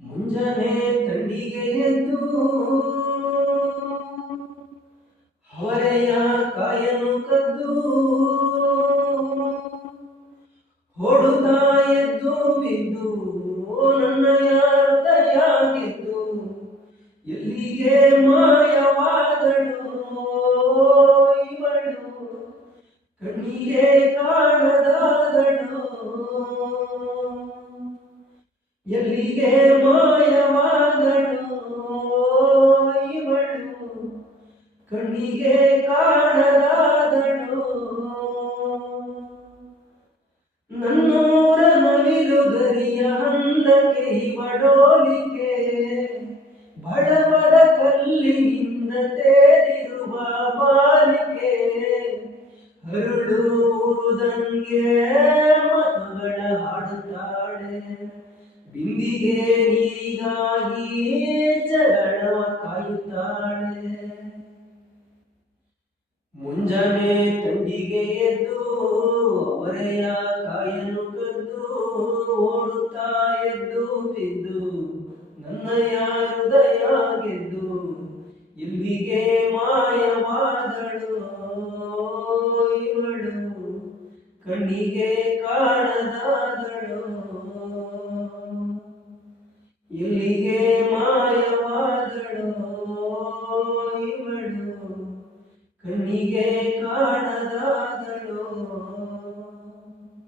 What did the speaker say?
ಮುಂಜಾನೆ ತಂಡಿಗೆ ಎದ್ದು ಹೊರೆಯ ಕಾಯನು ಕದ್ದು ಹೊಡುತ್ತಾ ಎದ್ದು ಬಿದ್ದು ನನ್ನಯ ಹೃದಯ ಗೆದ್ದು ಎಲ್ಲಿಗೆ ಮಾಯವಾದಳು ಇವಳು ಕಣ್ಣಿಗೆ ಕಾಣದಾದಳು ಎಲ್ಲಿಗೆ ಮಾಯವಾದಳು ಇವಳು ಕಣ್ಣಿಗೆ ಕಾಣದಾದಳು ನನ್ನೂರ ನವಿಲು ಗರಿಯ ಅಂದಕ್ಕೆ ಇವಳೋಲಿಕೆ ಬಡವರ ಕಲ್ಲಿನಿಂದ ತೇರಿರುವ ಬಾಲಿಕೆ ಹರಳುವುದಂಗೆ ಮಾತುಗಳ ಹಾಡುತ್ತಾಳೆ ಬಿಂದಿಗೆ ನೀರಿಗಾಗಿ ಜಗಳವ ಕಾಯುತ್ತಾಳೆ ಮುಂಜಾನೆ ತಂಡಿಗೆ ಎದ್ದು ಹೊರೆಯ ಕಾಯನು ಕದ್ದು ಓಡುತ್ತಾ ಎದ್ದು ಬಿದ್ದು ನನ್ನಯ ಹೃದಯ ಗೆದ್ದು ಎಲ್ಲಿಗೆ ಮಾಯವಾದಳು ಇವಳು ಕಣ್ಣಿಗೆ ಕಾಣದಾದಳು ಎಲ್ಲಿಗೆ ಮಾಯವಾದಳು ಇವಳು ಕಣ್ಣಿಗೆ ಕಾಣದಾದಳು